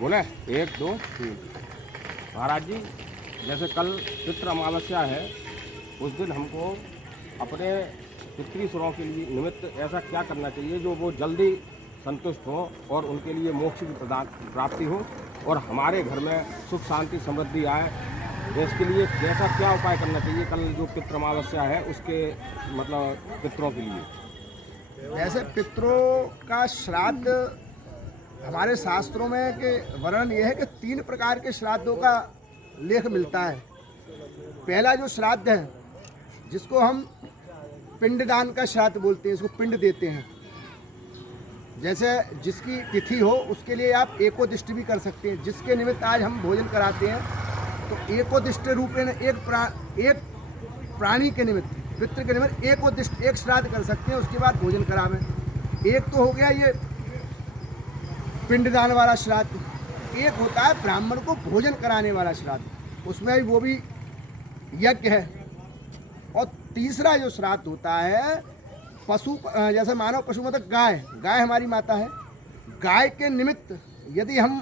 बोले 1 2 3। महाराज जी, जैसे कल पितृ अमावस्या है, उस दिन हमको अपने पितृसुरों के लिए निमित्त ऐसा क्या करना चाहिए जो वो जल्दी संतुष्ट हो और उनके लिए मोक्ष की प्राप्ति हो और हमारे घर में सुख शांति समृद्धि आए। इसके लिए कैसा क्या उपाय करना चाहिए कल जो पितृ अमावस्या है उसके मतलब पितरों के लिए? वैसे पितरों का श्राद्ध हमारे शास्त्रों में के वर्णन ये है कि 3 प्रकार के श्राद्धों का लेख मिलता है। पहला जो श्राद्ध है जिसको हम पिंडदान का श्राद्ध बोलते हैं, इसको पिंड देते हैं। जैसे जिसकी तिथि हो उसके लिए आप एकोदिष्ट भी कर सकते हैं। जिसके निमित्त आज हम भोजन कराते हैं तो एकोदिष्ट रूपेण एक प्राणी के निमित्त, पितृ के निमित्त एकोदिष्ट एक श्राद्ध कर सकते हैं, उसके बाद भोजन करावें। एक तो हो गया ये पिंडदान वाला श्राद्ध। एक होता है ब्राह्मण को भोजन कराने वाला श्राद्ध, उसमें भी वो भी यज्ञ है। और तीसरा जो श्राद्ध होता है पशु, जैसे मानव पशु मतलब गाय हमारी माता है। गाय के निमित्त यदि हम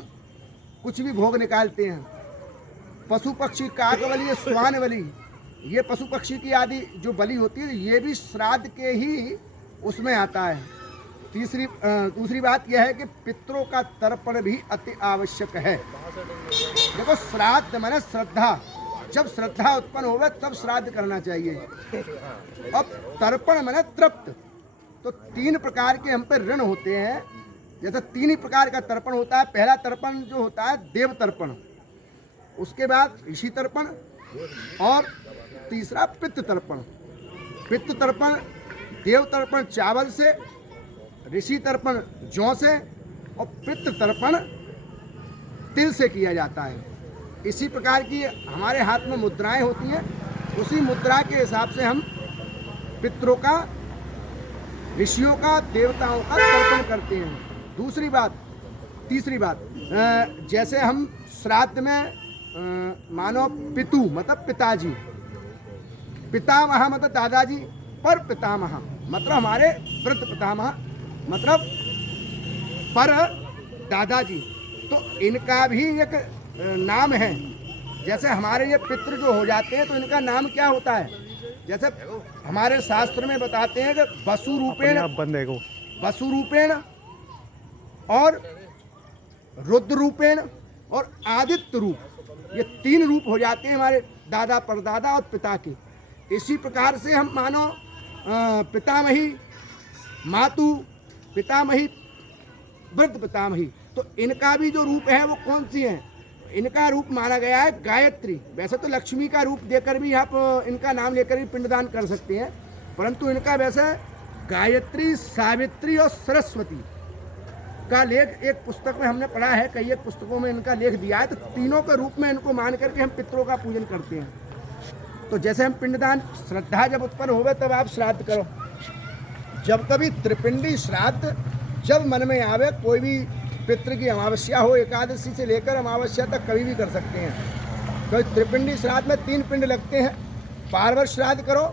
कुछ भी भोग निकालते हैं, पशु पक्षी, काकबलि, श्वान बलि, ये पशु पक्षी की आदि जो बलि होती है ये भी श्राद्ध के ही उसमें आता है। दूसरी बात यह है कि पितरों का तर्पण भी अति आवश्यक है। देखो श्राद्ध माने श्रद्धा, जब श्रद्धा उत्पन्न होवे तब श्राद्ध करना चाहिए। अब तर्पण माने तृप्त, तो 3 प्रकार के हम पे ऋण होते हैं। जैसे 3 ही प्रकार का तर्पण होता है। पहला तर्पण जो होता है देव तर्पण, उसके बाद ऋषि तर्पण और तीसरा पितृ तर्पण। पितृ तर्पण, देव तर्पण चावल से, ऋषि तर्पण जौ से और पितृ तर्पण तिल से किया जाता है। इसी प्रकार की हमारे हाथ में मुद्राएं होती हैं, उसी मुद्रा के हिसाब से हम पितरों का, ऋषियों का, देवताओं का तर्पण करते हैं। तीसरी बात, जैसे हम श्राद्ध में मानो पितु मतलब पिताजी, पितामह मतलब दादाजी, पर पितामह मतलब हमारे वृद्ध पितामह मतलब पर दादाजी, तो इनका भी एक नाम है। जैसे हमारे ये पितृ जो हो जाते हैं तो इनका नाम क्या होता है? जैसे हमारे शास्त्र में बताते हैं कि वसु रूपेण और रुद्र रूपेण और आदित्य रूप, ये 3 रूप हो जाते हैं हमारे दादा, परदादा और पिता के। इसी प्रकार से हम मानो पितामही, मातु, पितामही, वृद्ध पितामही, तो इनका भी जो रूप है वो कौन सी है? इनका रूप माना गया है गायत्री। वैसे तो लक्ष्मी का रूप देकर भी आप इनका नाम लेकर भी पिंडदान कर सकते हैं, परंतु इनका वैसे गायत्री, सावित्री और सरस्वती का लेख एक पुस्तक में हमने पढ़ा है, कई एक पुस्तकों में इनका लेख दिया है। तो तीनों के रूप में इनको मान करके हम पितरों का पूजन करते हैं। तो जैसे हम पिंडदान, श्रद्धा जब उत्पन्न होवे तब आप श्राद्ध करो। जब कभी त्रिपिंडी श्राद्ध जब मन में आवे, कोई भी पितृ की अमावस्या हो, एकादशी से लेकर अमावस्या तक कभी भी कर सकते हैं। तो त्रिपिंडी श्राद्ध में 3 पिंड लगते हैं। पार्वत श्राद्ध करो,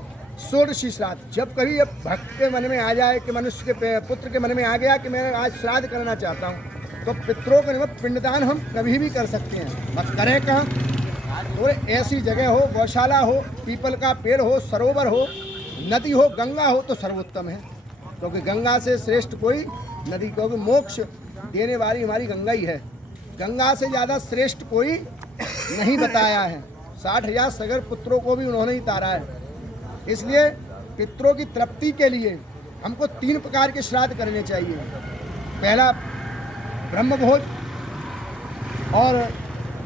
षोडशी श्राद्ध। जब कभी अब भक्त के मन में आ जाए कि मनुष्य के पुत्र के मन में आ गया कि मैं आज श्राद्ध करना चाहता हूँ, तो पितरों के निमित्त पिंडदान हम कभी भी कर सकते हैं। बस करें कहाँ? और ऐसी जगह हो, गौशाला हो, पीपल का पेड़ हो, सरोवर हो, नदी हो, गंगा हो तो सर्वोत्तम है, क्योंकि गंगा से श्रेष्ठ कोई नदी, क्योंकि मोक्ष देने वाली हमारी गंगा ही है। गंगा से ज़्यादा श्रेष्ठ कोई नहीं बताया है। 60,000 सगर पुत्रों को भी उन्होंने ही तारा है। इसलिए पितरों की तृप्ति के लिए हमको 3 प्रकार के श्राद्ध करने चाहिए। पहला ब्रह्मभोज, और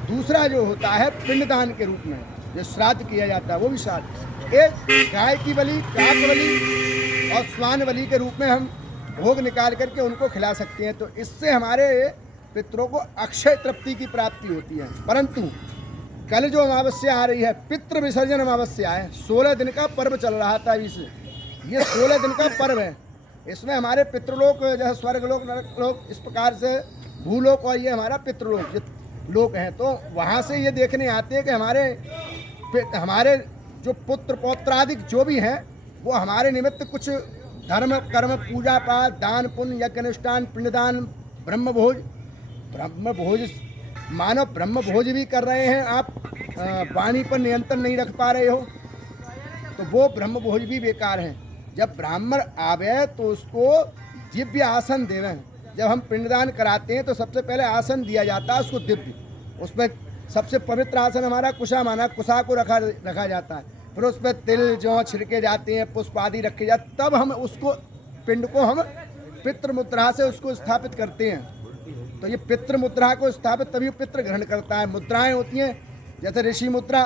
दूसरा जो होता है पिंडदान के रूप में जो श्राद्ध किया जाता है वो भी श्राद्ध। एक गाय की बलि, काक बलि और श्वान बलि के रूप में हम भोग निकाल करके उनको खिला सकते हैं। तो इससे हमारे पितरों को अक्षय तृप्ति की प्राप्ति होती है। परंतु कल जो अमावस्या आ रही है, पितृ विसर्जन अमावस्या है, 16 दिन का पर्व चल रहा था। ये 16 दिन का पर्व है। इसमें हमारे पितृलोक जैसे स्वर्गलोक, नरकलोक, इस प्रकार से भूलोक, और ये हमारा पितृलोक लोक हैं। तो वहाँ से ये देखने आते हैं कि हमारे जो पुत्र पौत्रादिक जो भी हैं वो हमारे निमित्त कुछ धर्म कर्म, पूजा पाठ, दान पुण्य, यज्ञ अनुष्ठान, पिंडदान, ब्रह्मभोज ब्रह्म भोज, मानव ब्रह्म भोज भी कर रहे हैं, आप वाणी पर नियंत्रण नहीं रख पा रहे हो तो वो ब्रह्म भोज भी बेकार है। जब ब्राह्मण आवे तो उसको दिव्य आसन देवे। जब हम पिंडदान कराते हैं तो सबसे पहले आसन दिया जाता है उसको दिव्य, उसमें सबसे पवित्र आसन हमारा कुशा माना, कुशा को रखा जाता है, फिर उस पर तिल जौ छिड़के जाते हैं, पुष्प आदि रखे जाते, तब हम उसको पिंड को हम पितृ मुद्रा से उसको स्थापित करते हैं। तो ये पितृ मुद्रा को स्थापित तभी पितृ ग्रहण करता है। मुद्राएं होती हैं जैसे ऋषि मुद्रा,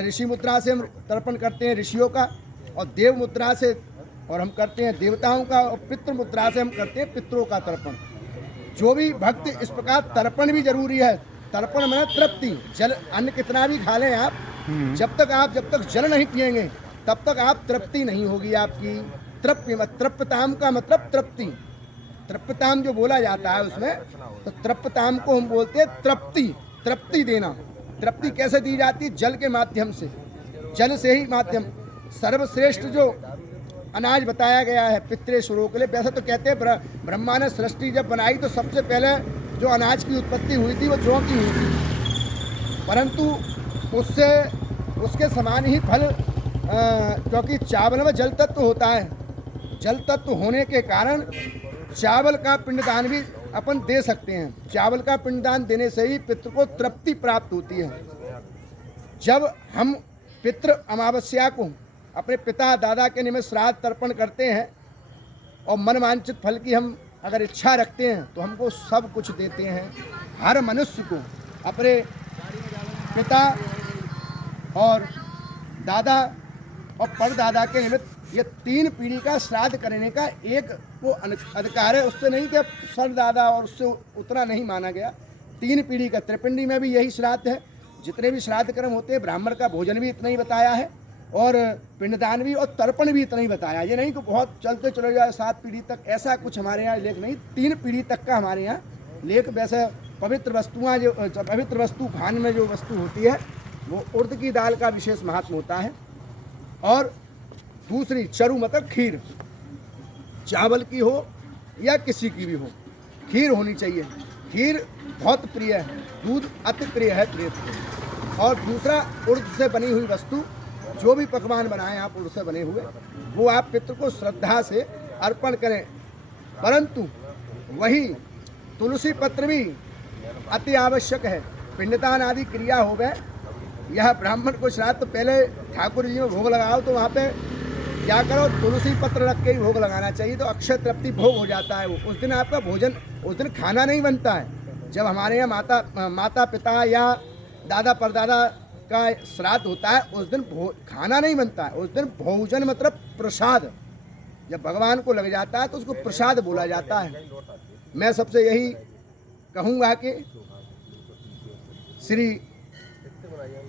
ऋषि मुद्रा से हम तर्पण करते हैं ऋषियों का, और देव मुद्रा से और हम करते हैं देवताओं का, और पितृ मुद्रा से हम करते हैं पितरों का तर्पण। जो भी भक्त इस प्रकार तर्पण भी जरूरी है। तर्पण माने तृप्ति। जल अन्न कितना भी खा लें आप, जब तक जल नहीं पिएंगे तब तक आप तृप्ति नहीं होगी आपकी। तृप्ताम का मतलब तृप्ति। तृप्ताम जो बोला जाता है उसमें, तो तृप्ताम को हम बोलते हैं तृप्ति देना। तृप्ति कैसे दी जाती है? जल के माध्यम से, जल से ही माध्यम। सर्वश्रेष्ठ जो अनाज बताया गया है पितृेश्वरों के लिए, वैसे तो कहते हैं ब्रह्मा ने सृष्टि जब बनाई तो सबसे पहले जो अनाज की उत्पत्ति हुई थी वो जौ की हुई थी, परंतु उसके समान ही फल, क्योंकि चावल में जल तत्व होता है, जल तत्व होने के कारण चावल का पिंडदान भी अपन दे सकते हैं। चावल का पिंडदान देने से ही पितृ को तृप्ति प्राप्त होती है। जब हम पितृ अमावस्या को अपने पिता दादा के निमित्त श्राद्ध तर्पण करते हैं और मनवांछित फल की हम अगर इच्छा रखते हैं तो हमको सब कुछ देते हैं। हर मनुष्य को अपने पिता और दादा और परदादा के निमित्त ये 3 पीढ़ी का श्राद्ध करने का एक वो अधिकार है। उससे नहीं कि सरदादा और उससे उतना नहीं माना गया। 3 पीढ़ी का, त्रिपिंडी में भी यही श्राद्ध है। जितने भी श्राद्ध कर्म होते हैं, ब्राह्मण का भोजन भी इतना ही बताया है और पिंडदान भी और तर्पण भी इतना ही बताया। ये नहीं कि बहुत चलते चले जाए 7 पीढ़ी तक, ऐसा कुछ हमारे यहाँ लेख नहीं। 3 पीढ़ी तक का हमारे यहाँ लेख। वैसे पवित्र वस्तुआँ जो पवित्र वस्तु खान में जो वस्तु होती है वो उड़द की दाल का विशेष महत्व होता है। और दूसरी चरु मतलब खीर, चावल की हो या किसी की भी हो, खीर होनी चाहिए। खीर बहुत प्रिय है, दूध अति प्रिय है प्रिय। और दूसरा उड़द से बनी हुई वस्तु, जो भी पकवान बनाएं आप उड़द से बने हुए, वो आप पितृ को श्रद्धा से अर्पण करें। परंतु वही तुलसी पत्र भी अति आवश्यक है। पिंडदान आदि क्रिया हो गए, यह ब्राह्मण को श्राद्ध तो पहले ठाकुर जी में भोग लगाओ तो वहाँ पे क्या करो, तुलसी पत्र रख के ही भोग लगाना चाहिए, तो अक्षय तृप्ति भोग हो जाता है। वो उस दिन आपका भोजन, उस दिन खाना नहीं बनता है। जब हमारे यहाँ माता पिता या दादा परदादा का श्राद्ध होता है उस दिन खाना नहीं बनता है। उस दिन भोजन मतलब प्रसाद, जब भगवान को लग जाता है तो उसको प्रसाद बोला जाता है। मैं सबसे यही कहूँगा कि श्री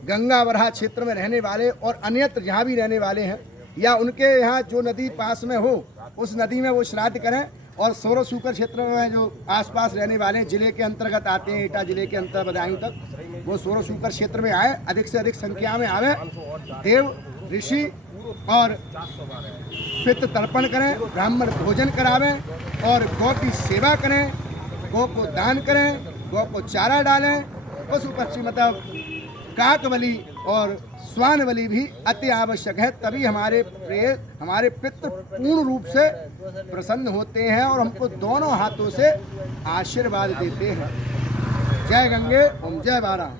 गंगावरहा क्षेत्र में रहने वाले और अन्यत्र जहाँ भी रहने वाले हैं या उनके यहाँ जो नदी पास में हो उस नदी में वो श्राद्ध करें। और सोरोशूकर क्षेत्र में जो आसपास रहने वाले जिले के अंतर्गत आते हैं, एटा जिले के अंतर्गत बदायूं तक, वो सोरोशूकर क्षेत्र में आए, अधिक से अधिक संख्या में आवे, देव ऋषि और पितृ तर्पण करें, ब्राह्मण भोजन करावें और गौ की सेवा करें, गौ को दान करें, गौ को चारा डालें। पशु पक्षी मतलब काक बलि और स्वान बलि भी अति आवश्यक है, तभी हमारे पितृ पूर्ण रूप से प्रसन्न होते हैं और हमको दोनों हाथों से आशीर्वाद देते हैं। जय गंगे ओम जय बारा।